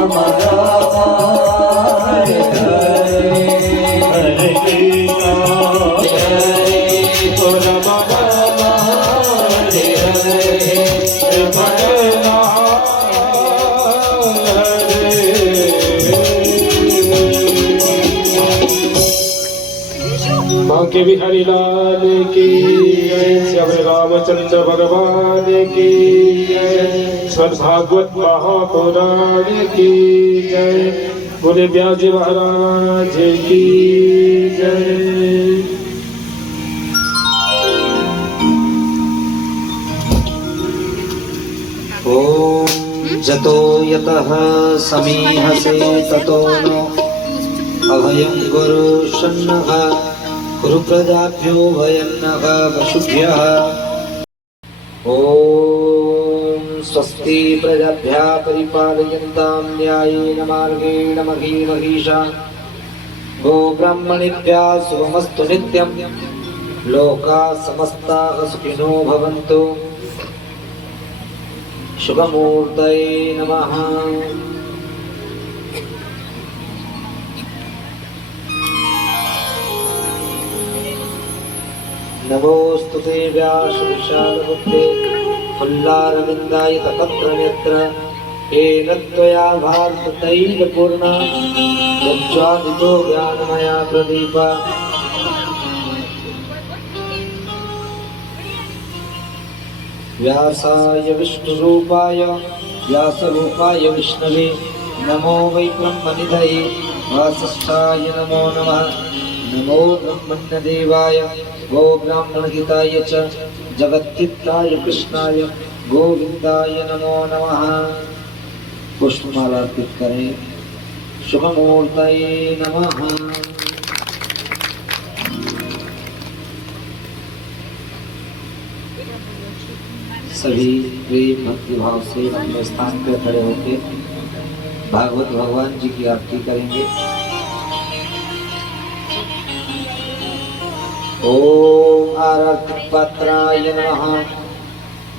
राम राम हरे हरे हरे कृष्णा राम राम हरे हरे कृष्ण बांके बिहारी लाल की जय, श्याम रामचंद्र भगवान की जय, श्रीमद् भागवत महापुराण की जय, बोले व्यास जी महाराज की जय। ओम जतो यतः समीहसे ततो नो अभयं गुरु शन्नः गुरु प्रजाभ्यो भयन्नः पशुभ्यः। ओम स्वस्ति प्रजाभ्यः परिपालयन्तां न्यायेन मार्गेण मही महिषा गो ब्राह्मणेभ्यः शुभमस्तु नित्यं लोकाः समस्ताः सुखिनो भवन्तु। शुभमूर्तये नमः। नमोस्तुते व्यासविशालबुद्धे फुल्लारविन्दायतपत्रनेत्र येन त्वया भारततैलपूर्णा यच्चादितो ज्ञानमया प्रदीप। व्यासाय विष्णुरूपाय व्यासरूपाय विष्णवे नमो वै ब्रह्मनिधये वासिष्ठाय नमो नमः। नमो ब्रह्मण्यदेवाय गो ब्राह्मणहिताय च जगद्धिताय कृष्णाय गोविंदाय नमो नमः। पुष्पमाला अर्पित करें। शुभमूर्तये नमः। सभी प्रेम भक्ति भाव से अपने स्थान पर खड़े होकर भागवत भगवान जी की आरती करेंगे। ओम आरतिपत्राय नमः,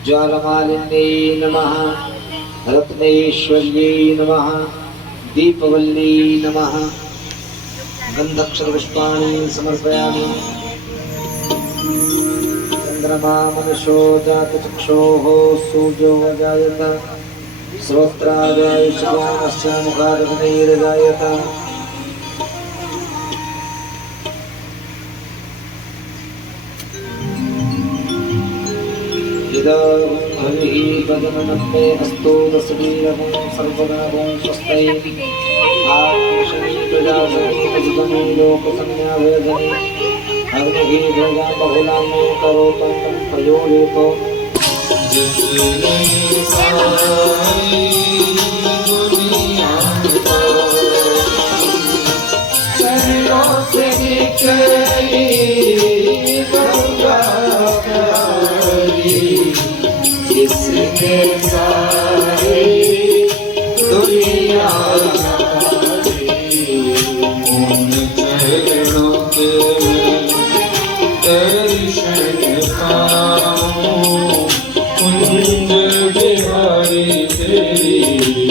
ज्वालमालिन्ये नमः, रत्नेश्वर्ये नमः, दीपवल्ली नमः। गन्धक्षरपुष्पाणि समर्पयामि। चंद्रमा मनुष्यो जातचक्षोः सूर्यो अजायत श्रोत्रादय श्रवणस्य मुखादग्निर्जायत। इदं हविः भजनन्मे अस्तु दशवीरगुं सर्वगुणगुं स्वस्ति आत्मशनि प्रजासने लोकसंज्ञाभेदने अग्निः ध्वजा बहुलां करोतं प्रयोजयतो। जिसने सारी दुनिया उन चरणों के दर्शन पाऊं, कुंज बिहारी तेरी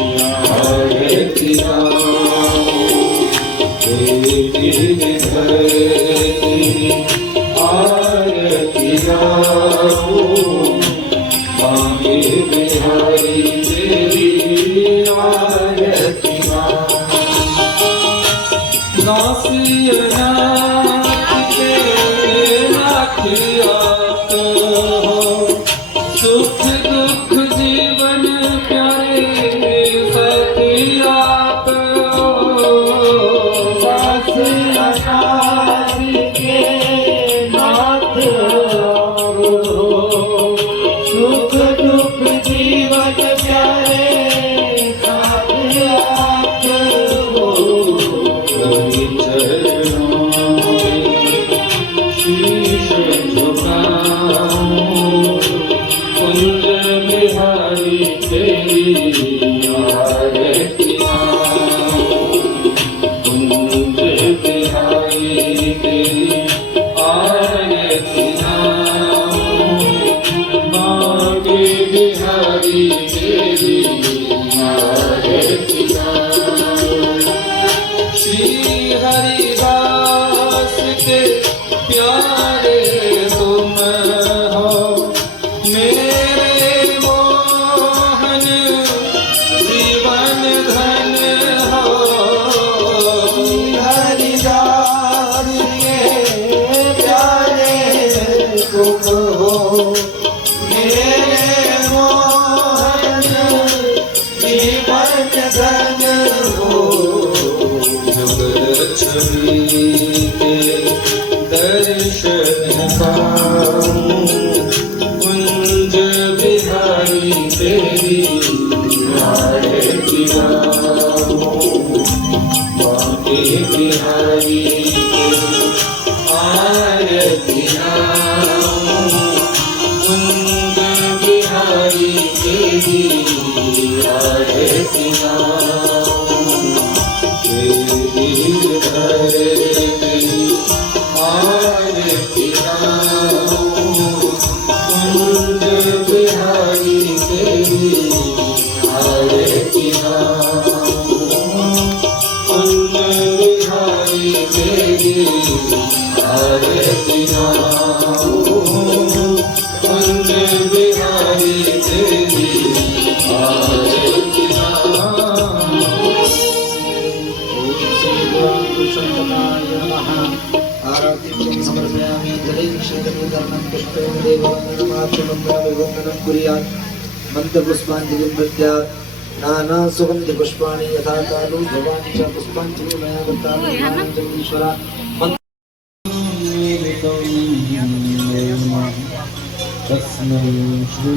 पाऊं कुंज बिहारी तेरी आरती गाऊं बांके बिहारी तेरी आरती गाऊं कुंज बिहारी तेरी आरती गाऊं तेरी धरती आरती गाऊं कुंज बिहारी तेरी आरती गाऊं कुंज बिहारी तेरी आरती गाऊं कुंज बिहारी तेरी आरती गाऊं। आराधित्वं समर्पयामि जलेन शीतलोदानं पुष्पेण देवानामार्चमन्त्रविवन्दनं कुर्यात् मन्त्रपुष्पाञ्जलिं दद्यात् नानासुगन्धिपुष्पाणि यथा कालो भवानि च पुष्पाञ्जलि मया दत्तानि जगदीश्वरा तस्मै श्री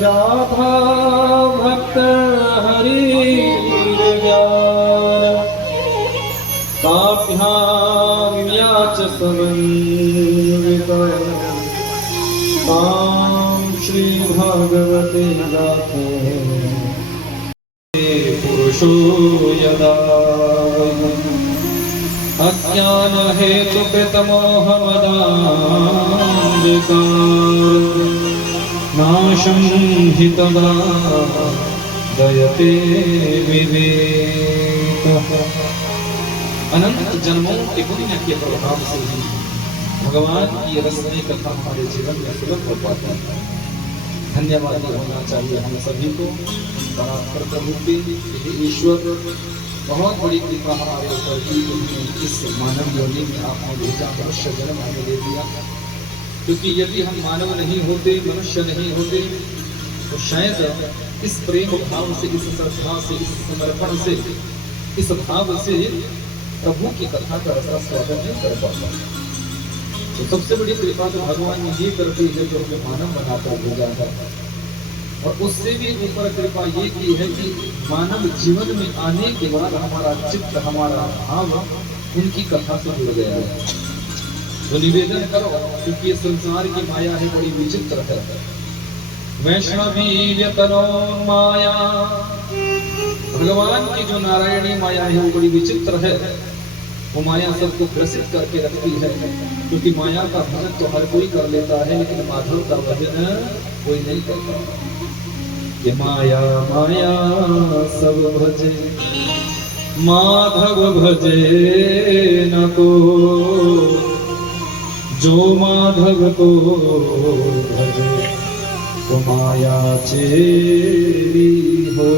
राधा भक्त हरि ताभ्यां च समन्विता तां श्री भगवते नाथे पुरुषो यदा अज्ञान हेतु कृतमोहमदान्धकार नाशं हि तदा दयते विवेकः। अनंत जन्मों के पुण्य के प्रभाव से ही भगवान की रसनी कथा हमारे जीवन में सुलभ हो पाता है। धन्यवाद होना चाहिए हम सभी को रूपी ईश्वर बहुत बड़ी कृपा हमारे ऊपर की इस मानव योनि में आपने भेजा मनुष्य जन्म हमें दे दिया, क्योंकि यदि हम मानव नहीं होते मनुष्य नहीं होते तो शायद इस प्रेम भाव से इस श्रद्धा से इस समर्पण से इस भाव से प्रभु की कथा का स्वागत नहीं कर पाता। तो सबसे बड़ी कृपा तो भगवान ने ये करती है जो हमें मानव बनाकर भेजा है, और उससे भी ऊपर कृपा ये की है कि मानव जीवन में आने के बाद हमारा चित्त हमारा भाव उनकी कथा से जुड़ गया है। तो निवेदन करो, क्योंकि ये संसार की माया है बड़ी विचित्र है। वैष्णवी व्यतनो माया, भगवान की जो नारायणी माया है वो बड़ी विचित्र है। वो माया सबको ग्रसित करके रखती है, क्योंकि माया का भजन तो हर कोई कर लेता है लेकिन माधव का भजन कोई नहीं करता। कि माया माया सब भजे माधव भजे न को, जो माधव को भजे तो माया चेरी हो।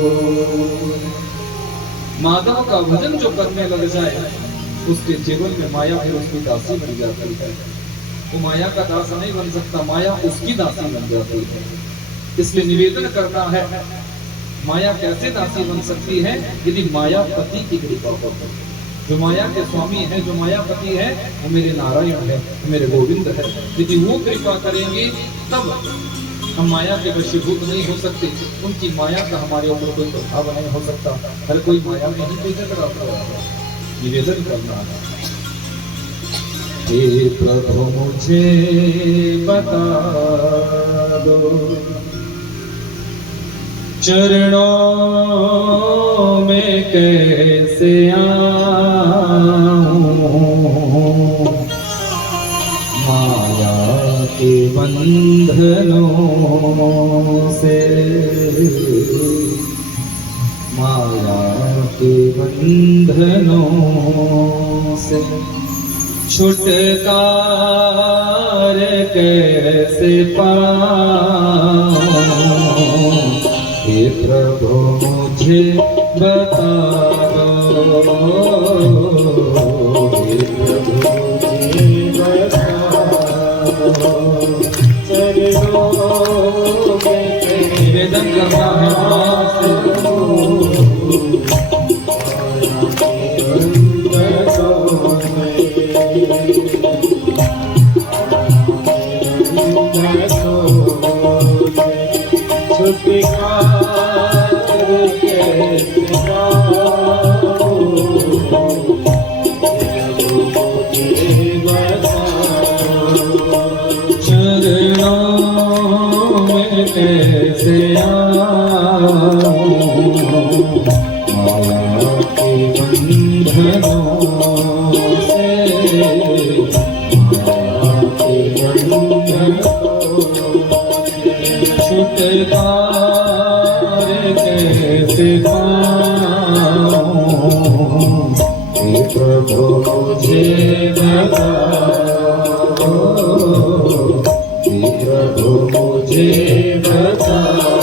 माधव का भजन जो करने लग जाए उसके जीवन में माया फिर उसकी दासी बन जाती है। वो माया का दास नहीं बन सकता, माया उसकी दासी बन जाती है। इसलिए निवेदन करना है, माया कैसे दासी बन सकती है? यदि माया पति की कृपा हो। जो माया के स्वामी है, जो मायापति है, वो मेरे नारायण है, मेरे गोविंद है। यदि वो कृपा करेंगे तब हम माया के वशीभूत नहीं हो सकते। उनकी माया का हमारे ऊपर कोई प्रभाव नहीं हो सकता। हर कोई माया में ही बेचकर आता है। निवेदन करना है, हे प्रभु मुझे बता दो चरणों में कैसे आऊं, माया के बंधनों से, माया के बंधनों से छुटकार कैसे पाऊं। हे प्रभु मुझे बता दो, हे प्रभु मुझे बता दो चरणों में निवेदन करना है आपसे। कैसे आऊं माया के बंधनों से, माया के बंधनों छुटकारे कैसे पाऊं, हे प्रभु मुझे बताओ, हे प्रभु मुझे बताओ।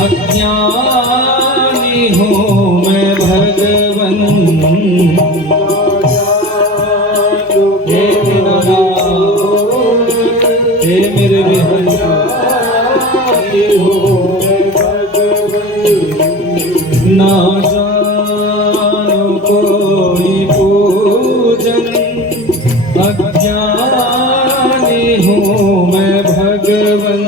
अज्ञानी हूँ मैं भगवन, हे मेरा हे मेरे ना जानो कोई पूजन, अज्ञानी हूँ मैं भगवन,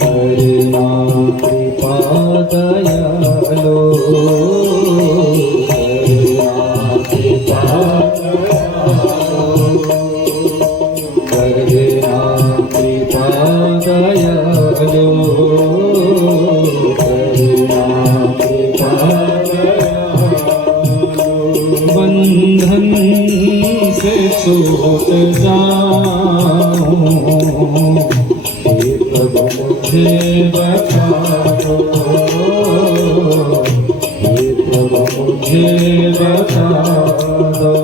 करुणा कृपा दयालो, करुणा कृपा दयालो, करुणा कृपा दयालो, बंधन से छूट जाऊं, हे प्रभु मुझे बता दो, हे प्रभु मुझे बता दो।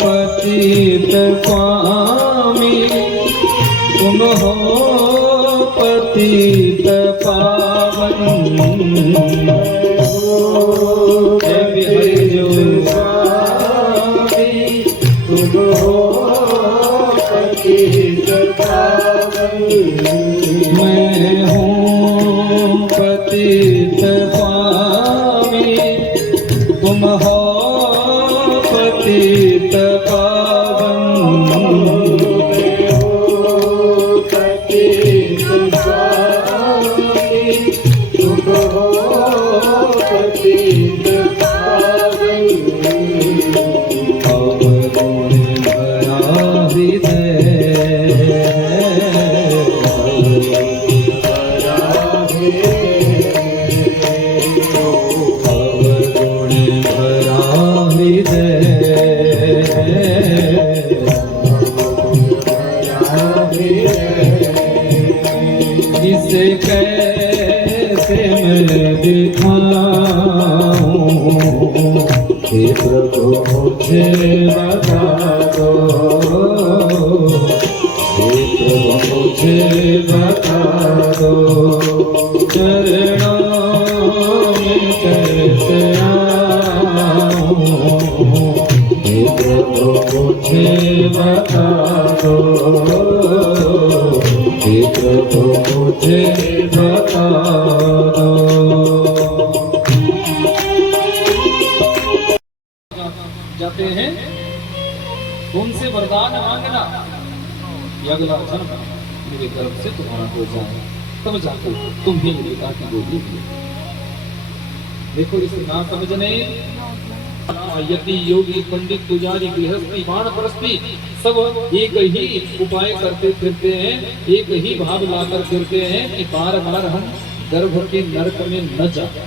पतित पामी तुम हो पतित पावन, हे बिरजो स्वामी तुम हो पतित पावन, मैं हूँ पतित पामी तुम हो पतित पावन, पतित स्वामी तुम हो पतित पावन, अवगुण भरा हृदय, अवगुण भरा हृदय, इसे कैसे मैं दिखाऊं, हे प्रभु मुझे बता दो, हे प्रभु मुझे बता दो, चरणों में कैसे आऊं, हे प्रभु मुझे बता दो, हे प्रभु मुझे बता दो। मांगना कि अगला जन्म मेरे गर्भ से तुम्हारा हो जाए, तब जाकर तुम ही पिता की गोदी ली। देखो इस ना समझने, यदि योगी पंडित पुजारी गृहस्थी वानप्रस्थी सब एक ही उपाय करते फिरते हैं, एक ही भाव लाकर फिरते हैं कि बार बार हम गर्भ के नरक में न जाए,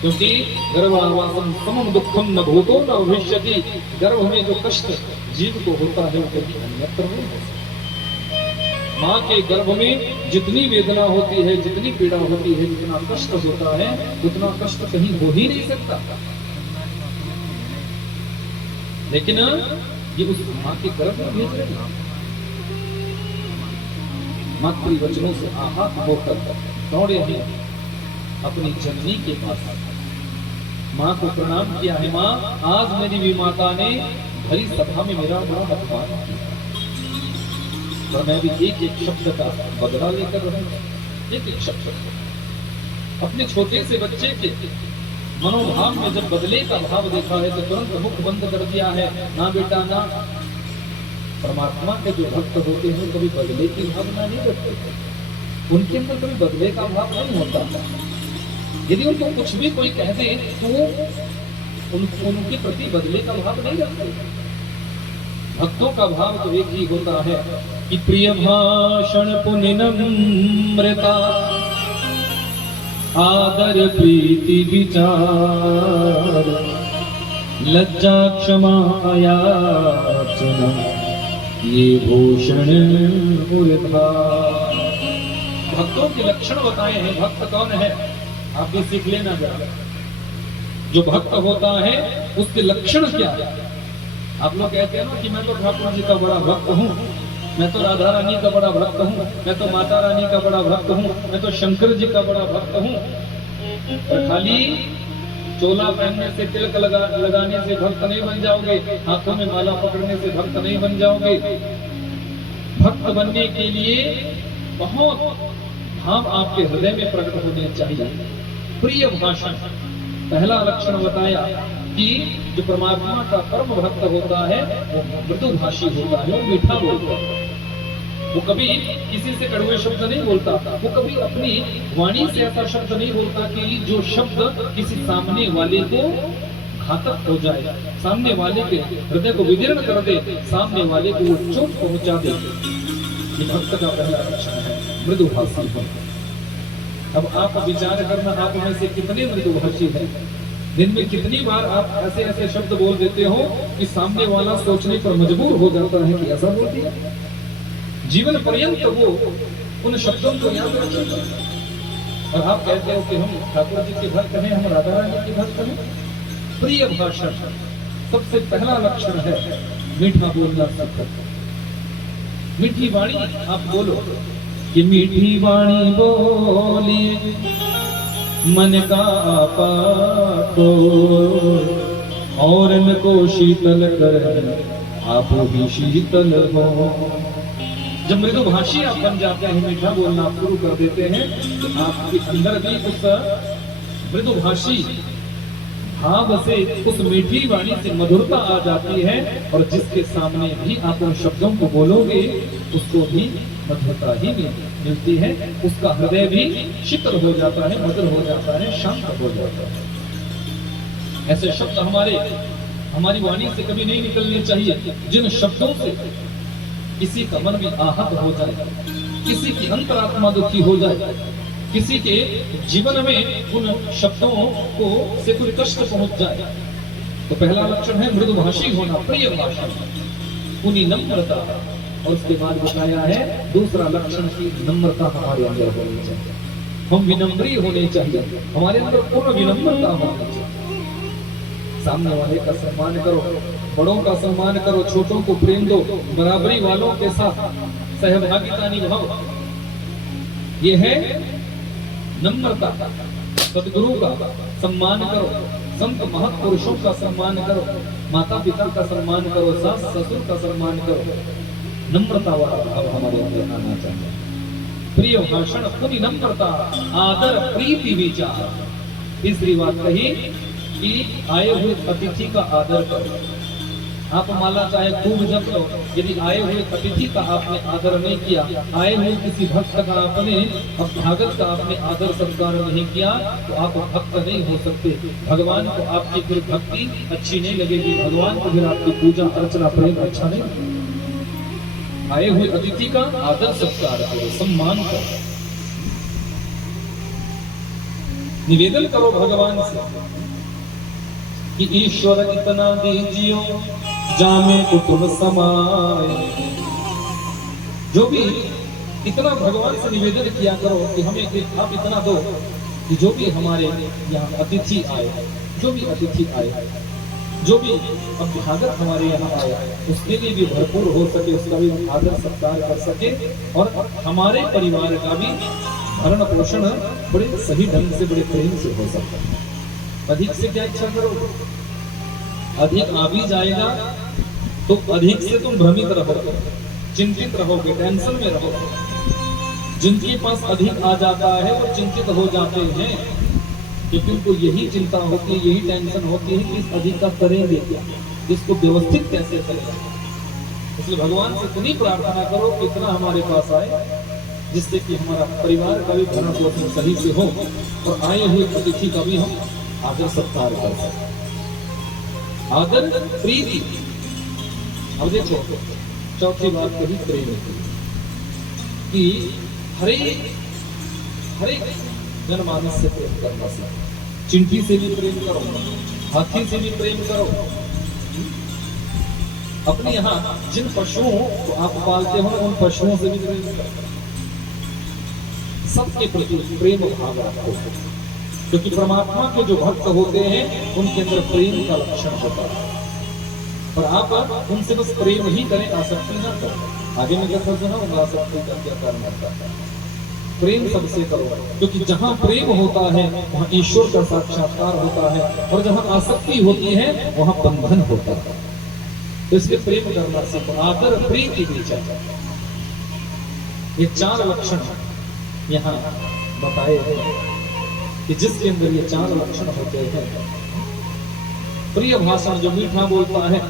क्योंकि गर्भावासम समम दुखम न भूतो न भविष्यति। गर्भ में जो कष्ट जीव को होता है वो कभी अन्यत्र नहीं हो सकता। माँ के गर्भ में जितनी वेदना होती है, जितनी पीड़ा होती है, जितना कष्ट होता है, उतना कष्ट कहीं हो ही नहीं सकता। लेकिन ये उस माँ के गर्भ में भेज रहे हैं, मातृ वचनों से आहत होकर दौड़े हैं अपनी जननी के पास। माँ को प्रणाम किया है, माँ आज मेरी भी माता ने भरी सभा में मेरा बड़ा अपमान किया, पर मैं भी एक एक शब्द का बदला लेकर रहूंगा। एक एक शब्द अपने छोटे से बच्चे के मनोभाव में जब बदले का भाव देखा है तो तुरंत मुख बंद कर दिया है, ना बेटा ना। परमात्मा के जो भक्त होते हैं कभी बदले की भावना नहीं रखते, उनके अंदर कभी बदले का भाव नहीं होता। यदि उनको कुछ भी कोई कह दे तो उनके प्रति बदले का भाव नहीं रखते। भक्तों का भाव तो एक ही होता है कि प्रिय भाषण पुण्य नम्रता आदर प्रीति विचार लज्जा क्षमा याचना ये भूषण उद्धार। भक्तों के लक्षण बताए हैं। भक्त कौन है आप भी सीख लेना जरा। जो भक्त होता है उसके लक्षण क्या है। आप लोग कहते हैं ना कि मैं तो ठाकुर जी का बड़ा भक्त हूँ, मैं तो राधा रानी का बड़ा भक्त हूँ, मैं तो माता रानी का बड़ा भक्त हूँ, मैं तो शंकर जी का बड़ा भक्त हूँ। और खाली चोला पहनने से, तिलक लगाने से भक्त नहीं बन जाओगे, हाथों में माला पकड़ने से भक्त नहीं बन जाओगे। भक्त बनने के लिए बहुत भाव आपके हृदय में प्रकट होने चाहिए। प्रिय भाषण पहला लक्षण बताया कि जो परमात्मा का परम भक्त होता है वो मृदुभाषी होता है, वो मीठा बोलता है, वो कभी किसी से कड़वे शब्द नहीं बोलता, वो कभी अपनी वाणी से ऐसा शब्द नहीं बोलता कि जो शब्द किसी सामने वाले को घातक हो जाए, सामने वाले के हृदय को विदीर्ण कर दे, सामने वाले को वो चोट पहुंचा दे। ये भक्त का पहला लक्षण है, मृदुभाषी भक्त। अब आप विचार करना, आप में से कितने मृदुभाषी हैं। दिन में कितनी बार आप ऐसे ऐसे शब्द बोल देते हो कि सामने वाला सोचने पर मजबूर हो जाता है कि ऐसा बोल दिया। जीवन पर्यंत वो उन शब्दों को याद रखेगा। और आप कहते हो कि हम ठाकुर जी के भक्त हैं, हम राधा रानी के भक्त हैं। प्रिय भाषण सबसे पहला लक्षण है, मीठा बोलना सीखो। मीठी वाणी आप बोलो कि मीठी वाणी बोलिए मन का पातो और इनको शीतल कर आप भी शीतल हो। जब मृदुभाषी आप बन जाते हैं, मीठा बोलना आप शुरू कर देते हैं, तो आपके अंदर भी उस मृदुभाषी भाव से, उस मीठी वाणी से मधुरता आ जाती है। और जिसके सामने भी आप उन शब्दों को बोलोगे उसको भी मधुरता ही मिलती है, उसका हृदय भी शीतल हो जाता है, मधुर हो जाता है, शांत हो जाता है। ऐसे शब्द हमारी वाणी से कभी नहीं निकलने चाहिए जिन शब्दों से किसी का मन भी आहत हो जाए, किसी की अंतरात्मा दुखी हो जाए, किसी के जीवन में उन शब्दों को से कोई कष्ट पहुंच जाए। तो पहला लक्षण है मृदुभाषी होना, प्रिय भाषा, उन्हीं नम्रता। और उसके बाद बताया है दूसरा लक्षण की नम्रता हमारे अंदर होनी चाहिए। हम विनम्री होने चाहिए, हमारे अंदर पूर्ण विनम्रता होनी चाहिए। सामने वाले का सम्मान करो, बड़ों का सम्मान करो, छोटों को प्रेम दो, बराबरी वालों के साथ सहभागिता निभाओ। ये है नम्रता। सदगुरु का सम्मान करो, संत महापुरुषों का सम्मान करो, माता पिता का सम्मान करो, सास ससुर का सम्मान करो। नम्रता वाला भाव हमारे अंदर आना चाहिए। प्रिय भाषण, पूरी नम्रता, आदर प्रीति विचार। तीसरी बात कही कि आए हुए अतिथि का आदर करो। आप माला चाहे खूब जप लो, यदि आए हुए अतिथि का आपने आदर नहीं किया, आए हुए किसी भक्त का आपने अभ्यागत का आपने आदर सत्कार नहीं किया, तो आप भक्त नहीं हो सकते। भगवान को आपकी फिर भक्ति अच्छी नहीं लगेगी, भगवान को फिर आपकी पूजा अर्चना प्रेम अच्छा नहीं लगेगा। आए हुए अतिथि का आदर सत्कार करो, सम्मान करो, निवेदन करो भगवान से कि ईश्वर इतना दीजियो जामे कुटुंब समाए। जो भी इतना भगवान से निवेदन किया करो कि हमें आप इतना दो कि जो भी हमारे यहाँ अतिथि आए, जो भी अतिथि आए, जो भी अभ्यागत हमारे यहाँ आए, उसके लिए भी भरपूर हो सके, उसका भी आदर सत्कार कर सके और हमारे परिवार का भी भरण पोषण बड़े सही ढंग से, बड़े प्रेम से हो सकता है। अधिक से क्या इच्छा करो, अधिक आ भी जाएगा तो अधिक से तुम भ्रमित रहोगे, चिंतित रहोगे, टेंशन में रहोगे। जिनके पास अधिक आ जाता है वो चिंतित हो जाते हैं, क्योंकि उनको यही चिंता होती है, यही टेंशन होती है कि इस अधिक का करेंगे क्या, इसको व्यवस्थित कैसे करेंगे। इसलिए भगवान से इतनी प्रार्थना करो कि इतना हमारे पास आए जिससे कि हमारा परिवार का भी भरण पोषण सही से हो और आए हुए अतिथि का भी हम आदर सत्कार कर सकें। आदर प्रीति। अब देखो चौथी बात कही प्रेम की, हरे जनमानस से प्रेम करना सीखो। चिंटी से भी प्रेम करो, हाथी से भी प्रेम करो। अपने यहाँ जिन पशुओं को आप पालते हो उन पशुओं से भी प्रेम करो। सबके प्रति प्रेम भाव रखो, क्योंकि परमात्मा के जो भक्त होते हैं उनके अंदर प्रेम का लक्षण होता है। और आप उनसे बस प्रेम ही करें, आसक्ति ना करें। आगे में कथा सुना होगा, आसक्ति का क्या कारण होता है। प्रेम सबसे करो, क्योंकि जहाँ प्रेम होता है वहाँ ईश्वर का साक्षात्कार होता है, और जहाँ आसक्ति होती है वहाँ बंधन होता है। तो इसलिए प्रेम करना सीखो। आदर प्रीति विचार, ये 4 लक्षण यहाँ बताए हैं कि जिसके अंदर ये 4 लक्षण होते हैं। प्रिय भाषण, जो मीठा बोलता है,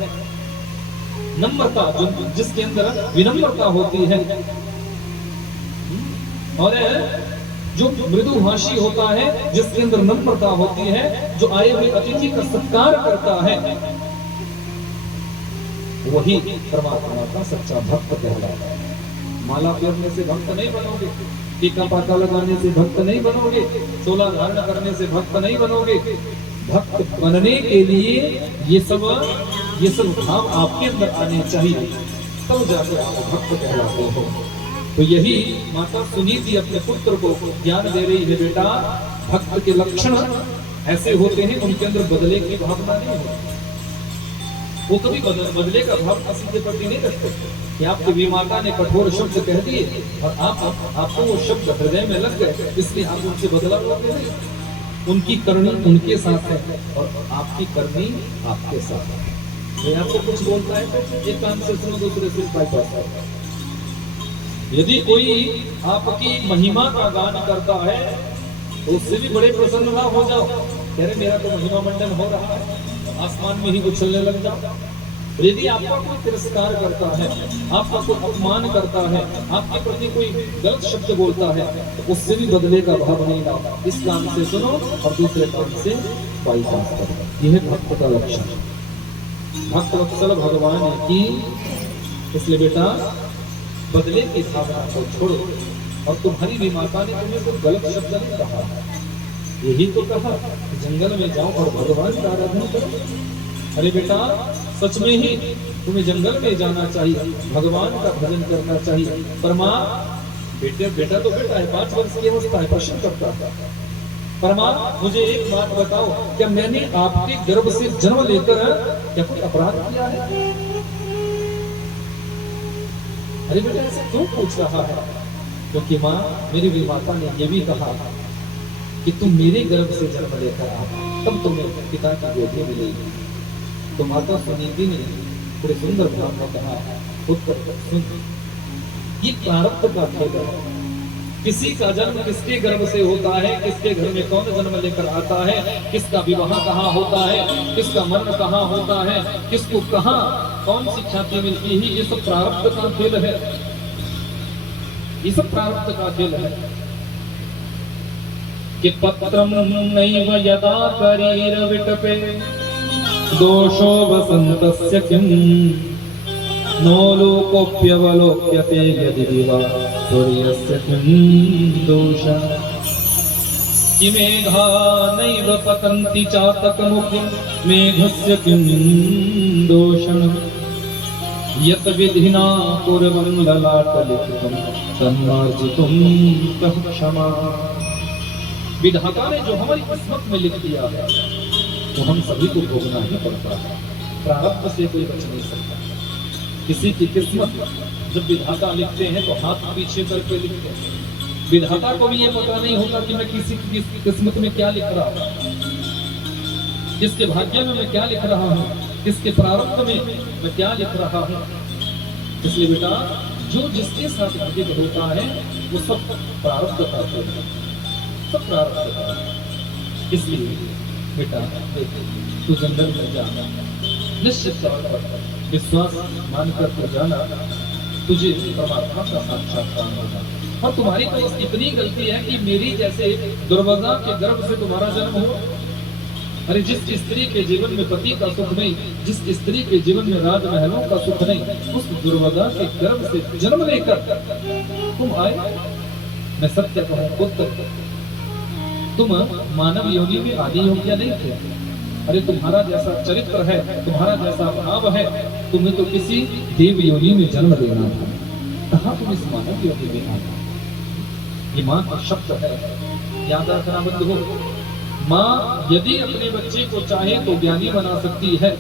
नम्रता, जो जिसके अंदर विनम्रता होती है, और जो मृदुभाषी होता है जिसके अंदर नम्रता होती है, जो आए हुए अतिथि का सत्कार करता है, वही परमात्मा का सच्चा भक्त कहलाता है। माला फेरने से भक्त नहीं बनोगे, टीका पाका लगाने से भक्त नहीं बनोगे, चोला धारण करने से भक्त नहीं बनोगे। भक्त बनने के लिए ये सब भाव आपके अंदर आने चाहिए, तब जाकर आप भक्त कहलाते हो। तो यही माता सुनीति अपने पुत्र को ज्ञान दे रही है, बेटा भक्त के लक्षण ऐसे होते हैं, उनके अंदर बदले की भावना नहीं होती। वो कभी बदले का भाव किसी के प्रति नहीं रखते कि आपके विमाता ने कठोर शब्द कह दिए और आपको वो शब्द हृदय में लग गए, इसलिए आप उनसे बदला लेते नहीं। उनकी करनी उनके साथ है और आपकी करनी आपके साथ है। तो आपको कुछ बोलता है तो एक कान से सुनो, दूसरे से बाईपास है। यदि कोई आपकी महिमा का गान करता है तो उससे भी बड़े प्रसन्न ना हो जाओ, कह रहे मेरा तो महिमा मंडन हो रहा है, आसमान में ही उछलने लग जाओ। यदि आपका कोई तिरस्कार करता है, आपका कोई अपमान करता है, आपके प्रति कोई गलत शब्द बोलता है, तो उससे भी बदले का भाव नहीं लाओ। इस कान से सुनो और दूसरे कान से बाईपास करो। यह भक्त का लक्षण, भक्त वत्सल भगवान की। इसलिए बेटा बदले की भावना को छोड़ो। और तुम्हारी भी माता ने तुम्हें कोई गलत शब्द नहीं कहा, यही तो कहा जंगल में जाओ और भगवान का आराधना करो। अरे बेटा सच में ही तुम्हें जंगल में जाना चाहिए, भगवान का भजन करना चाहिए। पर माँ बेटा तो बेटा है, 5 वर्ष की अवस्था है, प्रश्न करता था। पर माँ मुझे एक बात बताओ, क्या मैंने आपके गर्भ से जन्म लेकर क्या कोई अपराध किया है? अरे बेटा ऐसे क्यों पूछ रहा है? क्योंकि माँ मेरी विमाता ने यह भी कहा कि तुम मेरे गर्भ से जन्म लेकर आ, तब तुम्हें पिता की गोदी मिलेगी। तो माता सुनीति ने बड़े सुंदर भाव में कहा, पुत्र सुन, ये प्रारब्ध का खेल है। किसी का जन्म किसके गर्भ से होता है, किसके घर में कौन जन्म लेकर आता है, किसका विवाह कहाँ होता है, किसका मरण कहाँ होता है, किसको कहाँ कौन सी ख्याति मिलती है, ये सब प्रारब्ध का खेल है। ये सब प्रारब्ध का खेल है कि पत्रम नैव यदा करीर विटपे दोषो वसंतस्य किम नो लोकोप्यवलोक्यते यदि दिवा सूर्यस्य किम दोषः कि मेघा नैव पतन्ति चातकमुखे मेघस्य किम दोषः यत विधिना पूर्वं ललाटलिखितं तन्मार्जितुं कः क्षमा। विधाता ने जो हमारी किस्मत में लिख दिया है वो हम सभी को भोगना ही पड़ता है। प्रारब्ध से कोई बच नहीं सकता। किसी की किस्मत जब विधाता लिखते हैं तो हाथ पीछे करके लिखते हैं। विधाता को भी ये पता नहीं होता कि मैं किसी की किस्मत में क्या लिख रहा हूँ, किसके भाग्य में मैं क्या लिख रहा हूँ, किसके प्रारब्ध में मैं क्या लिख रहा हूँ। इसलिए बेटा जो जिसके साथ घटित होता है वो सब प्रारब्ध का खेल है, सब प्रारब्ध का है। इसलिए बेटा तू जंगल में जाना, निश्चित तौर पर विश्वास मानकर तो जाना, तुझे परमात्मा का साक्षात्कार होगा। और तुम्हारी तो बस इतनी गलती है कि मेरी जैसे दुर्वजा के गर्भ से तुम्हारा जन्म हो। अरे जिस स्त्री के जीवन में पति का सुख नहीं, जिस स्त्री के जीवन में राजमहलों का सुख नहीं, उस दुर्वजा के गर्भ से जन्म लेकर तुम आए। मैं सत्य कहूं पुत्र, तुम मानव योनि में आदि योग्य नहीं थे। अरे तुम्हारा जैसा चरित्र है, तुम्हारा जैसा भाव है, तुम्हें तो किसी देव योनि में जन्म लेना था। कहाँ तुम इस मानव योनि में आए? ये मां का शब्द है, याद रखना बंधु। माँ यदि अपने बच्चे को चाहे तो ज्ञानी बना सकती है,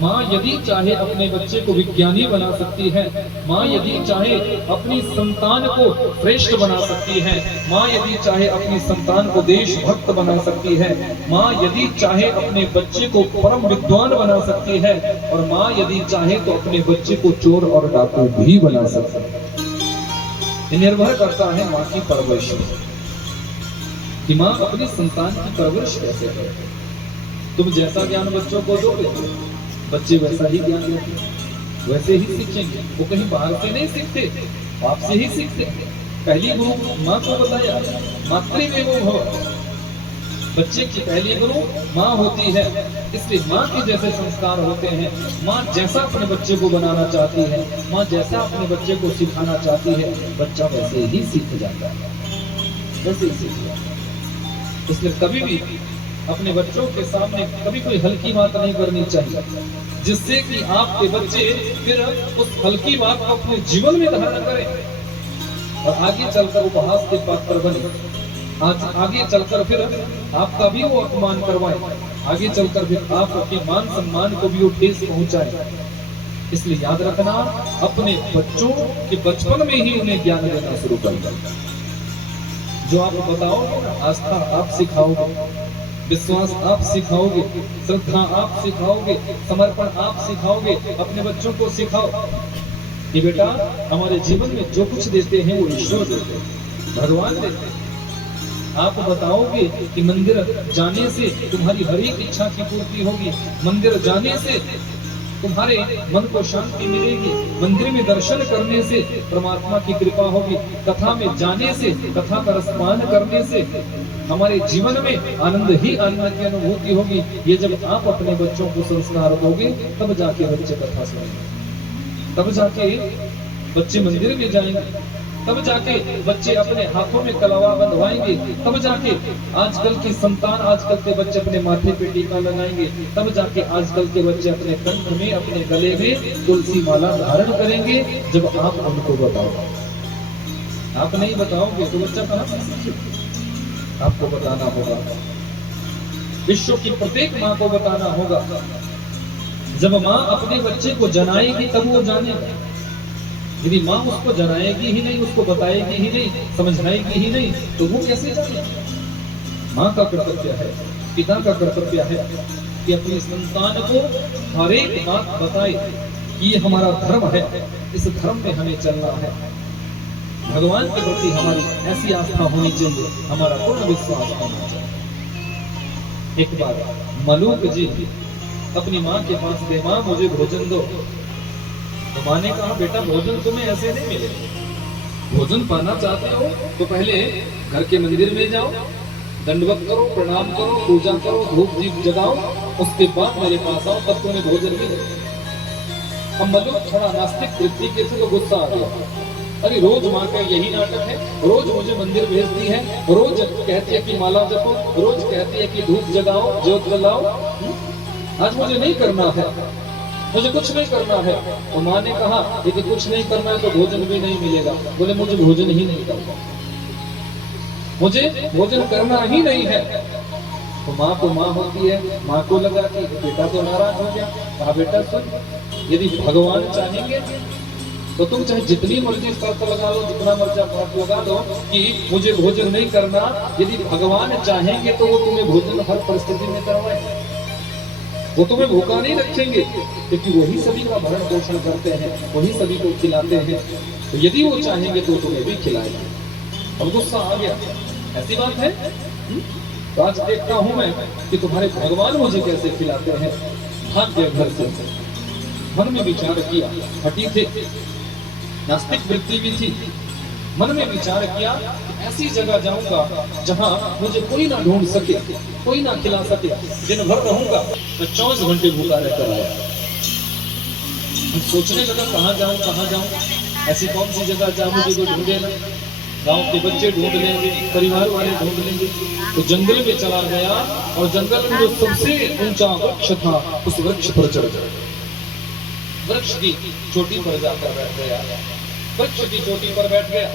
माँ यदि चाहे अपने बच्चे को विज्ञानी बना सकती है, माँ यदि चाहे अपनी संतान को श्रेष्ठ बना सकती है, माँ यदि चाहे अपनी संतान को देशभक्त बना सकती है, माँ यदि चाहे अपने बच्चे को परम विद्वान बना सकती है, और माँ यदि चाहे तो अपने बच्चे को चोर और डाकू भी बना सकती है। ये निर्भर करता है माँ की परवरिश कि माँ अपनी संतान की परवरिश कैसे करे। तुम जैसा ज्ञान बच्चों को दोगे बच्चे वैसा ही ज्ञान लेंगे, वैसे ही सीखेंगे। वो कहीं बाहर से नहीं सीखते, आपसे ही सीखते। पहली गुरु माँ को बताया, मातृदेवो भव। बच्चे की पहली गुरु माँ होती है, इसलिए माँ के जैसे संस्कार होते हैं। माँ जैसा अपने बच्चे को बनाना चाहती है, माँ जैसा अपने बच्चे को सिखाना चाहती है, बच्चा वैसे ही सीख जाता है, वैसे ही सीख जाता है। इसलिए कभी भी अपने बच्चों के सामने कभी कोई हल्की बात नहीं करनी चाहिए, जिससे कि आपके बच्चे फिर उस हल्की बात को अपने जीवन में धारण करें और आगे चलकर उपहास के पात्र बने। आज आगे चलकर फिर आपका भी वो अपमान करवाए, आगे चलकर फिर आपके मान सम्मान को भी वो ठेस पहुंचाए। इसलिए याद रखना, अपने बच्चों के बचपन में ही उन्हें ज्ञान देना शुरू कर दो। जो आप बताओगे ना, आस्था आप सिखाओगे, विश्वास आप सिखाओगे, श्रद्धा आप सिखाओगे, समर्पण आप सिखाओगे, अपने बच्चों को सिखाओ कि बेटा हमारे जीवन में जो कुछ देते हैं वो ईश्वर देते हैं, भगवान देते हैं। आप बताओगे कि मंदिर जाने से तुम्हारी हर एक इच्छा की पूर्ति होगी, मंदिर जाने से तुम्हारे मन को शांति मिलेगी, मंदिर में दर्शन करने से परमात्मा की कृपा होगी, कथा में जाने से, कथा का रसपान करने से हमारे जीवन में आनंद ही आनंद की अनुभूति होगी। ये जब आप अपने बच्चों को संस्कार दोगे तब जाके बच्चे कथा सुनेंगे, तब जाके बच्चे मंदिर में जाएंगे, तब जाके बच्चे अपने हाथों में कलवा बंधवाएंगे, तब जाके आजकल की संतान, आजकल के बच्चे अपने माथे पे टीका लगाएंगे, तब जाके आजकल के बच्चे अपने कंठ में, अपने गले में तुलसी माला धारण करेंगे। जब आप उनको बताओ, आप नहीं बताओगे तो बच्चा कहां से सीखेगा? आपको बताना होगा, विश्व की प्रत्येक माँ को बताना होगा। जब माँ अपने बच्चे को जनाएगी तब वो जानेगा। यदि माँ उसको जनाएगी ही नहीं, उसको बताएगी ही नहीं, समझाएगी ही नहीं, तो वो कैसे जाने? माँ का कर्तव्य है, पिता का कर्तव्य है कि अपनी संतान को हर एक बात बताए कि ये हमारा धर्म है, इस धर्म में हमें चलना है। भगवान के प्रति हमारी ऐसी आस्था होनी चाहिए, हमारा पूर्ण विश्वास होना चाहिए। एक बार मलूक जी अपनी माँ के पास गए, माँ मुझे भोजन दो। तो माँ ने कहा बेटा भोजन तुम्हें ऐसे नहीं मिलेगा, भोजन पाना चाहते हो तो पहले घर के मंदिर में जाओ, दंडवत करो, प्रणाम करो, पूजा करो, धूप दीप जगाओ, उसके बाद मेरे पास आओ, तब तुम्हें भोजन मिलेगा। अब मलूक थोड़ा नास्तिक वृत्ति के थे तो गुस्सा आ गया, अरे रोज माँ का यही नाटक है, रोज मुझे मंदिर भेजती है, रोज कहती है कि माला जपो, रोज कहती है कि धूप जगाओ, ज्योत जलाओ, आज मुझे नहीं करना है, मुझे कुछ नहीं करना है। तो माँ ने कहा यदि कुछ नहीं करना है तो भोजन भी नहीं मिलेगा। बोले मुझे भोजन ही नहीं करना, मुझे भोजन करना ही नहीं है। तो माँ तो माँ होती है, माँ को लगा कि बेटा तो नाराज हो गया। कहा बेटा सुन, यदि भगवान चाहेंगे तो तुम चाहे जितनी मर्जी शर्त लगा लो, जितना मर्जी शर्त लगा लो कि मुझे भोजन नहीं करना, यदि भगवान चाहेंगे तो वो तुम्हें भोजन हर परिस्थिति में करवाएंगे, वो तुम्हें भूखा नहीं रखेंगे, क्योंकि वही सभी का भरण पोषण करते हैं, वही सभी को खिलाते हैं। तो यदि वो चाहेंगे तो तुम्हें भी खिलाएंगे। अब गुस्सा आ गया, ऐसी बात है? तो आज देखता हूं मैं कि तुम्हारे भगवान मुझे कैसे खिलाते हैं। भाग गए घर से, मन में विचार किया, हटी थे, नास्तिक वृत्ति भी थी, मन में विचार किया कि ऐसी जगह जाऊंगा जहां मुझे कोई ना ढूंढ सके, कोई ना खिला सके, दिन भर रहूंगा। मैं 24 घंटे भूखा रहकर आया। मैं सोचने लगा कहाँ जाऊं, ऐसी कौन सी जगह जहां मुझे कोई ढूंढे ना, गांव के बच्चे ढूंढ लेंगे, परिवार वाले ढूंढ लेंगे। तो जंगल में चला गया और जंगल में जो सबसे ऊंचा वृक्ष था उस वृक्ष पर चढ़ गया, वृक्ष की चोटी पर जाकर बैठ गया, वृक्ष की चोटी पर बैठ गया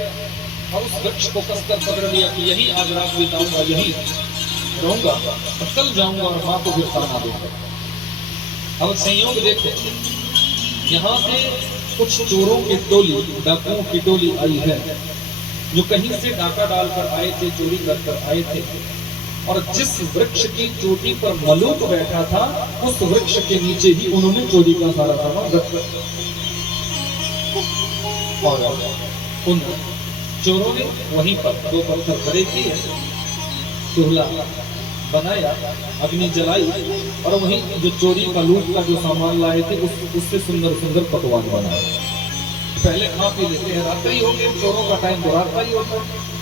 और उस वृक्ष को कसकर पकड़ लिया कि यही आज रात बिताऊंगा, यही रहूंगा और कल जाऊंगा और माँ को फिर खाना दूंगा। अब संयोग देखे, यहाँ से कुछ चोरों की टोली, डाकुओं की टोली आई है, जो कहीं से डाका डालकर आए थे, चोरी कर आए थे। और जिस वृक्ष की चोटी पर मलूक बैठा था, उस वृक्ष के नीचे ही उन्होंने चोरी का सारा सामान रख दिया। और उन चोरों ने वहीं पर 2 पत्थर खड़े किए, चूल्हा बनाया, अग्नि जलाई और वहीं जो चोरी का लूट का जो सामान लाए थे उससे सुंदर सुंदर पकवान बनाए। पहले खा पी लेते हैं, रात्रि हो गई, चोरों का टाइम तो रात का ही होता है।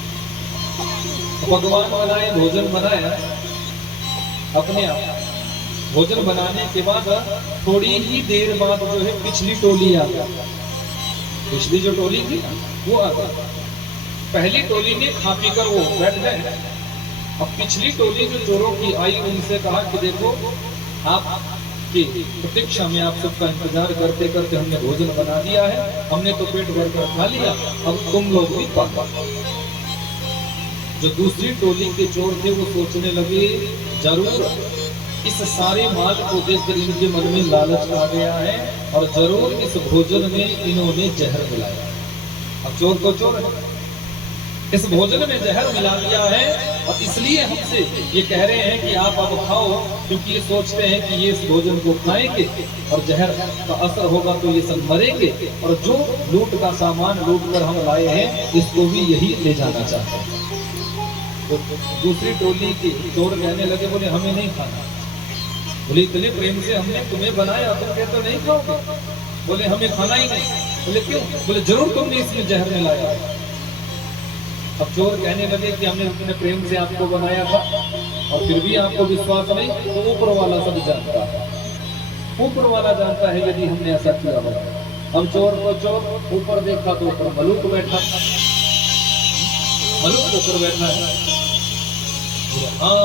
पकवान बनाए, भोजन बनाया, अपने आप भोजन बनाने के बाद थोड़ी ही देर बाद जो है पिछली टोली आ गई। पिछली जो टोली थी वो आ गई, पहली टोली ने खा पी कर वो बैठ गए। अब पिछली टोली जो चोरों की आई, उनसे कहा कि देखो आपकी प्रतीक्षा में आप सबका इंतजार करते करते हमने भोजन बना दिया है, हमने तो पेट भर कर खा लिया, अब तुम लोग भी खा। जो दूसरी टोली के चोर थे वो सोचने लगे जरूर इस सारे माल को देखकर इनके मन में लालच आ गया है और जरूर इस भोजन में इन्होंने जहर मिलाया। अब चोर तो चोर है, इस भोजन में जहर मिला दिया है और इसलिए हमसे ये कह रहे हैं कि आप अब खाओ, क्योंकि ये सोचते हैं कि ये इस भोजन को खाएंगे और जहर का असर होगा तो ये सब मरेंगे, और जो लूट का सामान लूट कर हम लाए हैं इसको भी यही ले जाना चाहते हैं। तो दूसरी टोली के चोर कहने लगे, बोले हमें नहीं खाना। बोले इतने प्रेम से हमने तुम्हें बनाया, तुम कहते नहीं खाओगे? बोले हमें खाना ही नहीं। बोले क्यों? बोले जरूर तुमने इसमें जहर मिलाया। अब चोर कहने लगे कि हमने अपने प्रेम से आपको बनाया था और फिर भी आपको विश्वास नहीं, तो ऊपर वाला सब जानता है, ऊपर वाला जानता है यदि हमने ऐसा किया हो। हम चोर को चोर, ऊपर देखा तो ऊपर मलूक बैठा, मलूक ऊपर बैठा है। हाँ